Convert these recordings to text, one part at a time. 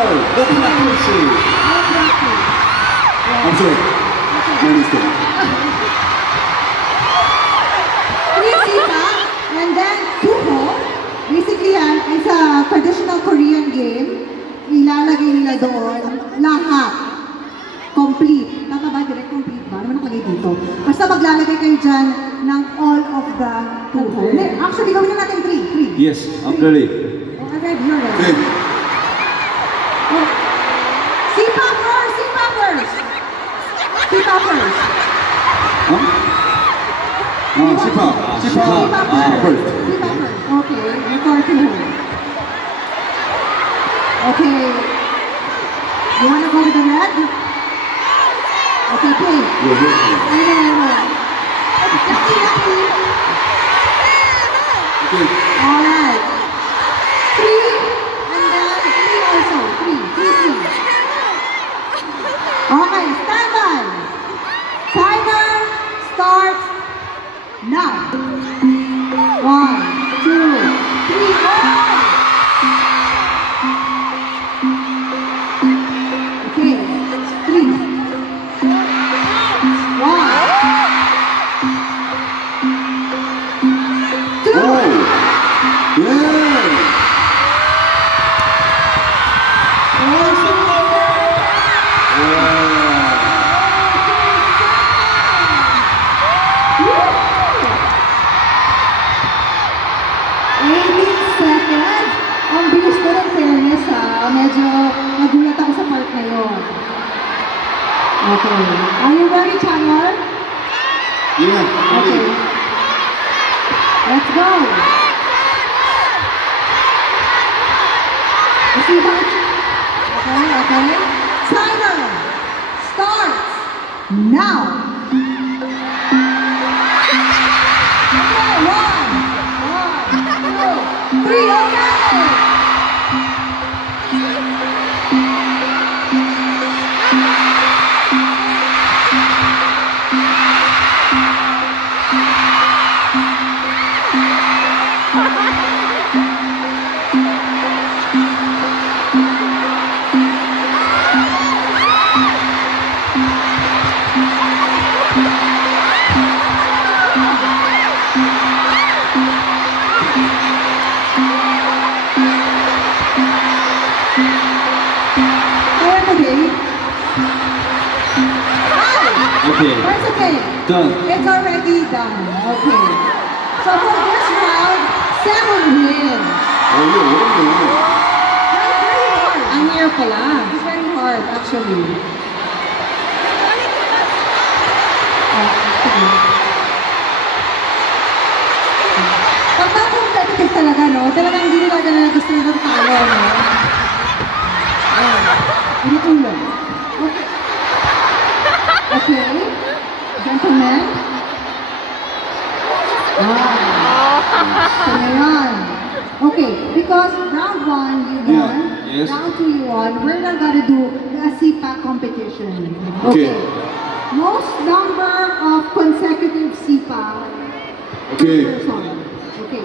open accuracy. I'm sorry. My mistake. Three sipa, and then tuho. Basically yan, is a traditional Korean game. Ilalagay nila doon lahat. Complete. Tama ba? Direct complete ba? Ano man nakalagay dito? Basta maglalagay kayo dyan ng all of the tuho. Actually, gawin na natin three. Yes, I'm ready. Oh, I'm ready. You're ready. Okay. Oh. Sipa first! Sipa first! Sipa first! Huh? Sipa. First. Sipa first. Okay, before tuho. Okay. You wanna go with the red? Okay, play. I know. Lucky. Okay. Alright. Three, and then three also. Three. Okay, stand by. Timer starts now. 1, 2, 3, go! Okay, 3. 1, 2. Oh. Yeah. Seconds. Ang bilis ko ng fairness ha. Medyo nagulat ako sa part na yun. Okay. Are you ready, Chanwar? Yeah. Okay. Let's go. See that? Okay. Timer starts now. Okay, 1, 2, 3, okay. Okay. That's okay. Done. It's already done. Okay. So for this round, 7 wins. Oh, yeah. That's very hard. Ang hirap pala. It's very hard, actually. Sige. Pagka competitive talaga, no? Talagang hindi nila na gusto nila talo, no? Ulit. Okay. Okay. Gentlemen. So, yan. Okay, because round 1 you won, Yes. round 2 you won, we're not gonna do the CPAC competition. Okay. Most number of consecutive CPAC. Okay. Person. Okay.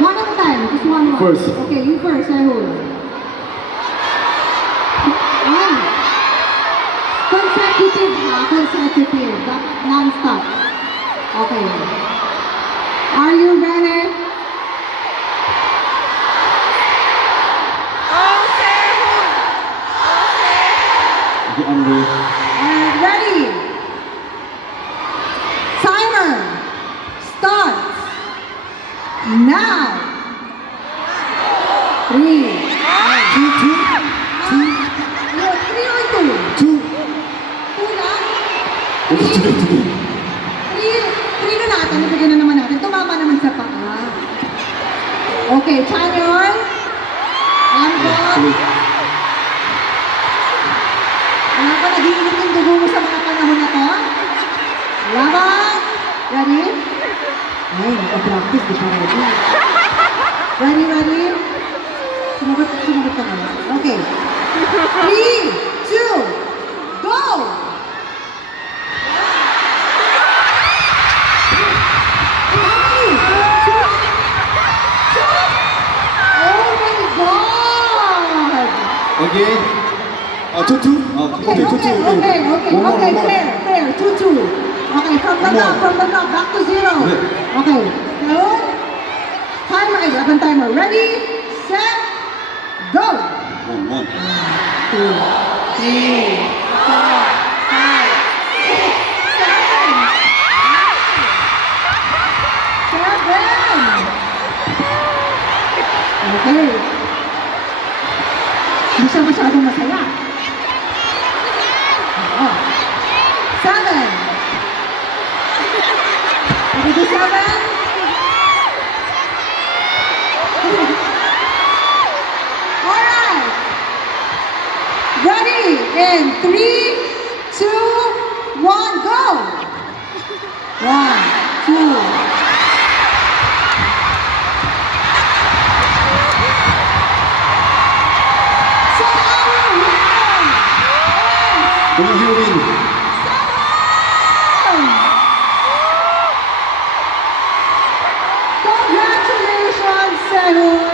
One at a time, just one. First. Okay, you first, Rahul. One. Consecutive, consecutive, non-stop. Okay. Are you ready? Okay, I'm ready. Ready? Timer starts now. 3. Two. No, 3 or 2? Two. 2 lang? Okay, today. 3 na natin, nabigyan na naman natin. Tumama naman sa paa. Okay, Chanyon. Andon. Ano pa nag-iinit yung dugo mo sa mga panahon na to? Laban! Ready? Ay, naka-practice, di pa ready. Ready? Sumagot ka na. Okay. 3, 2, go! Again. 2-2. Okay, okay, One more. fair, 2-2. Okay, from the top, back to 0. Okay. Okay, ngayon, timer, 11 timer. Ready, set, go! 1-1. 2, 3, 4, 5, 6, 7. Okay. Hindi siya masyadong masaya. Oo. 7. Ready to 7? Alright. Ready in 3, 2, 1, go! 1, 2. So our winner Who will you win? Congratulations, Sehun!